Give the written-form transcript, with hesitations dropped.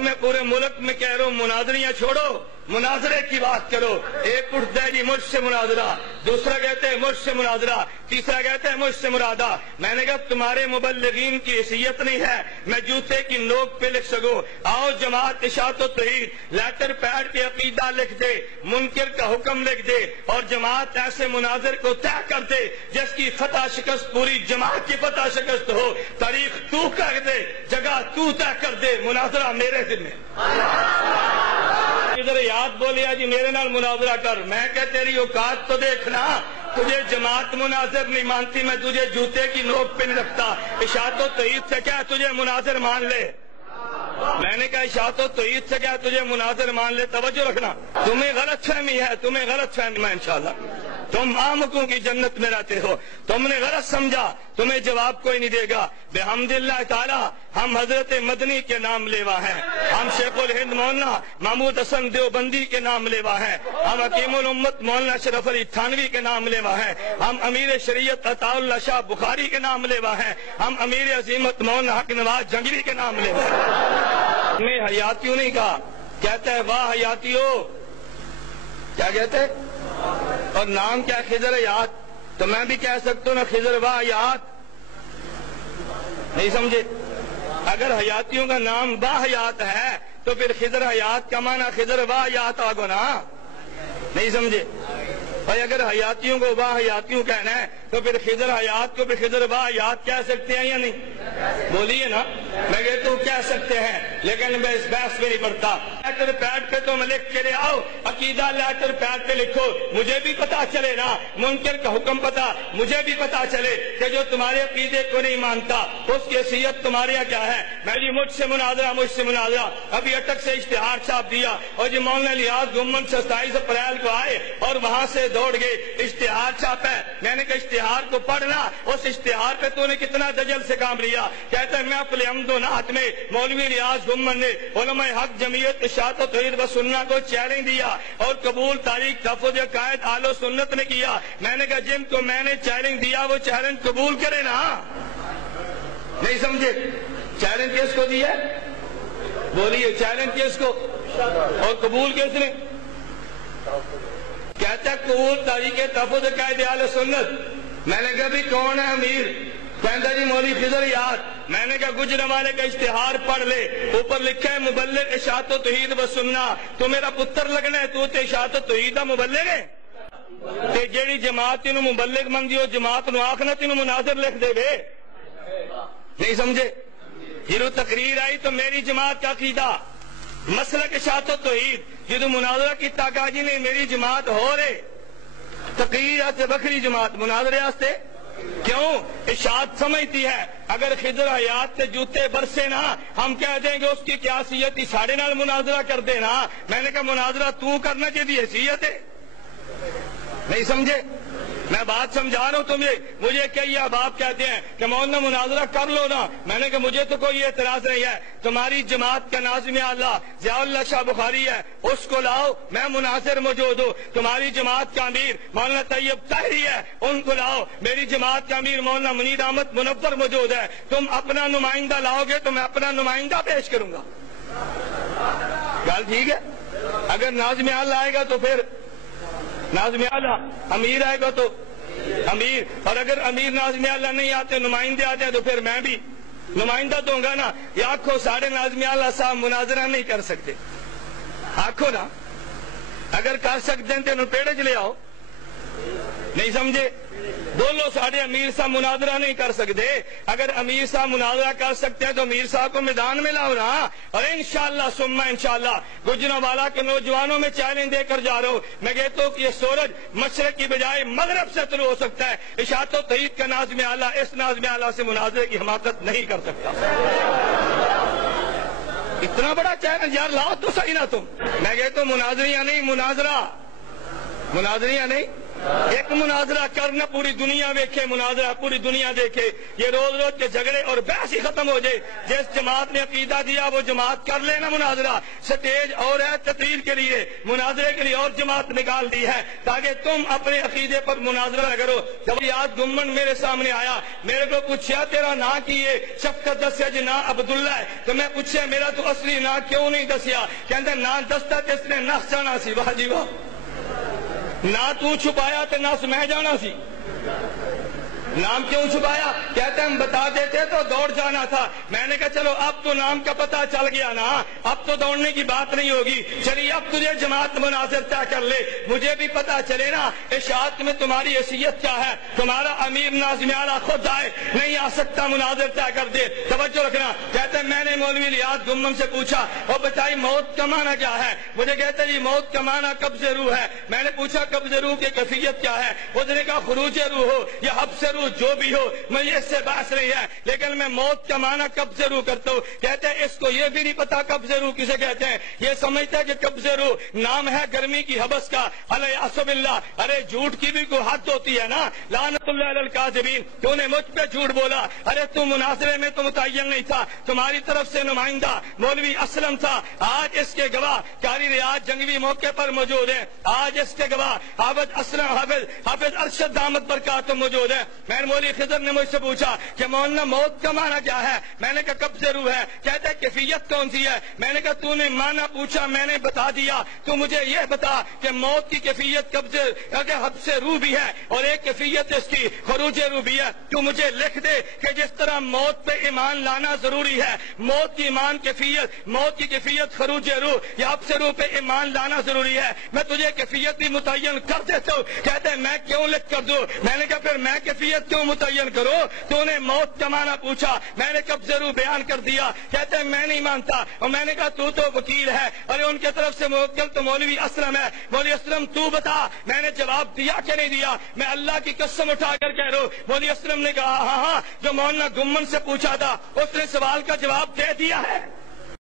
میں پورے ملک میں کہہ رہا ہوں مناظریاں چھوڑو، مناظرے کی بات کرو۔ ایک اٹھتا ہے جی مجھ سے مناظرہ، دوسرا کہتے ہیں مجھ سے مناظرہ، تیسرا کہتے ہیں مجھ سے مرادہ۔ میں نے کہا تمہارے مبلغین کی حیثیت نہیں ہے میں جوتے کی نوک پہ لکھ سکوں۔ آؤ جماعت اشاعت و توحید لیٹر پیڈ پہ عقیدہ لکھ دے، منکر کا حکم لکھ دے، اور جماعت ایسے مناظر کو طے کر دے جس کی فتح شکست پوری جماعت کی فتح شکست ہو۔ تاریخ تو کر دے، جگہ تو طے کر دے، مناظرہ میرے ذمہ۔ ادھر یاد بولیا جی میرے نال مناظرہ کر، میں کہ تیری اوقات تو دیکھنا، تجھے جماعت مناظر نہیں مانتی، میں تجھے جوتے کی نوک پہ نہیں رکھتا۔ اشاعت و توحید سے کیا تجھے مناظر مان لے؟ میں نے کہا اشاعت و توحید سے کیا تجھے مناظر مان لے؟ توجہ رکھنا، تمہیں غلط فہمی ہے، تمہیں غلط فہمی ہے انشاءاللہ۔ تم آمکوں کی جنت میں رہتے ہو، تم نے غلط سمجھا، تمہیں جواب کوئی نہیں دے گا۔ بحمداللہ تعالی ہم حضرت مدنی کے نام لیوا ہیں، ہم شیخ الہند مولانا محمود حسن دیوبندی کے نام لیوا ہیں، ہم حکیم الامت مولانا اشرف علی تھانوی کے نام لیوا ہیں، ہم امیر شریعت عطا اللہ شاہ بخاری کے نام لیوا ہیں، ہم امیر عظیمت مولانا حق نواز جنگلی کے نام لیوا ہیں۔ میں حیاتیوں نہیں کہا، کہتا ہے واہ حیاتیوں، کیا کہتے اور نام کیا خضر حیات، تو میں بھی کہہ سکتا ہوں نا خضر واہ حیات، نہیں سمجھے؟ اگر حیاتیوں کا نام با حیات ہے تو پھر خضر حیات کا معنی خضر واہ حیات آگو نا، نہیں سمجھے؟ اور اگر حیاتیوں کو با حیاتیوں کہنا ہے تو پھر خضر حیات کو بھی خضر واہ حیات کہہ سکتے ہیں یا نہیں؟ بولیے نا، میں کہتا ہوں کہہ سکتے ہیں، لیکن میں اس بحث میں نہیں پڑتا۔ لیٹر پیڈ پہ تم لکھ کے لے آؤ، عقیدہ لیٹر پیڈ پہ لکھو، مجھے بھی پتا چلے نا، منکر کا حکم پتا، مجھے بھی پتا چلے کہ جو تمہارے عقیدے کو نہیں مانتا اس کی حیثیت تمہارے یہاں کیا ہے۔ میں جی مجھ سے مناظرہ، مجھ سے مناظرہ، ابھی اٹک سے اشتہار چھاپ دیا، اور جی مولانا لیاز گمن سے 27 اپریل کو آئے اور وہاں سے دوڑ گئے، اشتہار چھاپا ہے۔ میں نے کہا اشتہار کو پڑھنا، اس اشتہار پہ تو نے کتنا دجل سے کام لیا۔ کہتا ہے میں اپنے عمد و نحت میں مولوی ریاض گمن نے علماء حق جمعیت اشاعت و توحید و سنہ کو چیلنج دیا اور قبول تاریخ تحفظ عقائد اہل و سنت نے کیا۔ میں نے کہا جن کو میں نے چیلنج دیا وہ چیلنج قبول کرے نا، نہیں سمجھے؟ چیلنج کس کو دیا؟ بولیے چیلنج کس کو اور قبول کس نے؟ کہتا ہے قبول تاریخ تحفظ عقائد اہل سنت۔ میں نے کہا بھی کون ہے امیر؟ کہتا جی مولوی خضر یاد۔ میں نے کہا گجرانوالے کا اشتہار پڑھ لے، اوپر لکھا ہے مبلغ اشاعت و توحید و سنہ، تو میرا پتر لگنا ہے، تو اشاعت و توحید دا مبلغ ہے؟ تے جیڑی جماعت تینوں مبلغ مندی ہو جماعت نو آخنا تینوں مناظر لکھ دے وے، نہیں سمجھے؟ جدو تقریر آئی تو میری جماعت کا عقیدہ مسلک اشاعت و توحید، جدو مناظرہ کی کہا جی نہیں میری جماعت ہو رہے، تقریر آستے بکری جماعت مناظرے آستے کیوں؟ اشاعت سمجھتی ہے اگر خضر حیات سے جوتے برسے نا ہم کہہ دیں گے اس کی کیا حیثیت ہی، ساڑھے نال مناظرہ کر دینا۔ میں نے کہا مناظرہ تو کرنا چاہیے حیثیت ہے، نہیں سمجھے؟ میں بات سمجھا رہا ہوں تمہیں، مجھے کئی احباب کہتے ہیں کہ مولانا مناظرہ کر لو نا، میں نے کہا مجھے تو کوئی اعتراض نہیں ہے، تمہاری جماعت کا ناظم اعلیٰ ضیاء اللہ شاہ بخاری ہے اس کو لاؤ، میں مناظر موجود ہوں۔ تمہاری جماعت کا امیر مولانا طیب طاہری ہے، ان کو لاؤ۔ میری جماعت کا امیر مولانا منیر احمد منور موجود ہے، تم اپنا نمائندہ لاؤ گے تو میں اپنا نمائندہ پیش کروں گا۔ گل ٹھیک ہے؟ اگر ناظم اعلیٰ آئے گا تو پھر ناظم اعلیٰ، امیر آئے گا تو امیر، اور اگر امیر ناظم اعلیٰ نہیں آتے نمائندے آتے ہیں تو پھر میں بھی نمائندہ دوں گا نا۔ یہ آنکھوں ساڑھے ناظم اعلیٰ صاحب مناظرہ نہیں کر سکتے، آنکھوں نا، اگر کر سکتے ہیں تو پیڑے چلے آؤ، نہیں سمجھے؟ بولو ساڑھے امیر صاحب مناظرہ نہیں کر سکتے، اگر امیر صاحب مناظرہ کر سکتے ہیں تو امیر صاحب کو میدان میں لاؤ نا۔ اور انشاءاللہ ثم انشاءاللہ گجرانوالہ کے نوجوانوں میں چیلنج دے کر جا رہا ہوں، میں کہتا ہوں کہ یہ سورج مشرق کی بجائے مغرب سے طلوع ہو سکتا ہے، اشاعت و توحید کا ناظم اعلیٰ اس ناظم اعلیٰ سے مناظرے کی حماقت نہیں کر سکتا۔ اتنا بڑا چیلنج یار لاؤ تو صحیح نا تم۔ میں کہتا ہوں مناظریاں نہیں، مناظرہ، مناظریاں نہیں، ایک مناظرہ کرنا پوری دنیا دیکھے، مناظرہ پوری دنیا دیکھے، یہ روز روز کے جھگڑے اور بحث ہی ختم ہو جائے۔ جس جماعت نے عقیدہ دیا وہ جماعت کر لینا مناظرہ، سٹیج اور ہے تقریر کے لیے، مناظرے کے لیے اور جماعت نکال دی ہے تاکہ تم اپنے عقیدے پر مناظرہ کرو۔ جب یاد گمن میرے سامنے آیا، میرے کو پوچھا تیرا نا کی ہے؟ شفقت دسیا جی نا عبداللہ ہے۔ تو میں پوچھا میرا تو اصلی نا کیوں نہیں دسیا؟ کہتے نا دستا جس نے نس جانا سی۔ واہ جی واہ، نہ تو چھپایا تو نس میں جانا سی۔ نام کیوں چھپایا؟ کہتے ہم بتا دیتے تو دوڑ جانا تھا۔ میں نے کہا چلو اب تو نام کا پتہ چل گیا نا، اب تو دوڑنے کی بات نہیں ہوگی، چلیے اب تجھے جماعت مناظر طے کر لے، مجھے بھی پتہ چلے نا اشاعت میں تمہاری حیثیت کیا ہے۔ تمہارا امیر ناظم اعلیٰ خود آئے، نہیں آ سکتا مناظر طے کر دے۔ توجہ رکھنا، کہتے ہیں میں نے مولوی ریاض گمم سے پوچھا اور بتائی موت کا معنی کیا ہے؟ مجھے کہتے جی موت کا معنی قبض روح ہے۔ میں نے پوچھا قبض روح کی کیفیت کیا ہے؟ اس نے کہا خروج روح ہو یا حبس روح جو بھی ہو، مجھے اس سے بحث نہیں ہے، لیکن میں موت کا معنی قبض روح کرتا ہوں۔ کہتے ہیں اس کو یہ بھی نہیں پتا قبض روح کسے کہتے ہیں، یہ سمجھتا ہے کہ قبض روح نام ہے گرمی کی حبس کا۔ علیہ باللہ، ارے جھوٹ کی بھی کوئی حد ہوتی ہے نا، لعنت اللہ علی الکاذبین۔ تو نے مجھ پہ جھوٹ بولا، ارے تم مناظرے میں تو متعین نہیں تھا، تمہاری طرف سے نمائندہ مولوی اسلم تھا، آج اس کے گواہ قاری ریاض جنگوی موقع پر موجود ہیں، آج اس کے گواہ حافظ اسلم حافظ ارشد دامت برکاتہ موجود ہیں۔ میں مولوی خضر نے مجھ سے پوچھا کہ مولانا موت کا معنی کیا ہے؟ میں نے کہا قبض روح ہے۔ کہتے ہیں کیفیت کون سی ہے؟ میں نے کہا تو نے معنی پوچھا، میں نے بتا دیا، تو مجھے یہ بتا کہ موت کی کیفیت قبض حبس روح بھی ہے اور ایک کیفیت اس کی خروج روح بھی ہے۔ تو مجھے لکھ دے کہ جس طرح موت پہ ایمان لانا ضروری ہے، موت کی ایمان کیفیت، موت کی کیفیت خروج روح یا حبس روح پہ ایمان لانا ضروری ہے، میں تجھے کیفیت بھی متعین کر دیتا ہوں۔ کہتے ہیں میں کیوں لکھ کر دوں؟ میں نے کہا پھر میں کیفیت کیوں متعین کرو؟ تو نے موت کا معنی پوچھا، میں نے قبض روح بیان کر دیا۔ کہتے ہیں میں نہیں مانتا، اور میں نے کہا تو وکیل ہے، ارے ان کی طرف سے موکل تو مولوی اسلم ہے، مولوی اسلم تو بتا میں نے جواب دیا کہ نہیں دیا؟ میں اللہ کی قسم اٹھا کر کہہ رہا ہوں، مولوی اسلم نے کہا ہاں جو مولانا گمن سے پوچھا تھا اس نے سوال کا جواب دے دیا ہے۔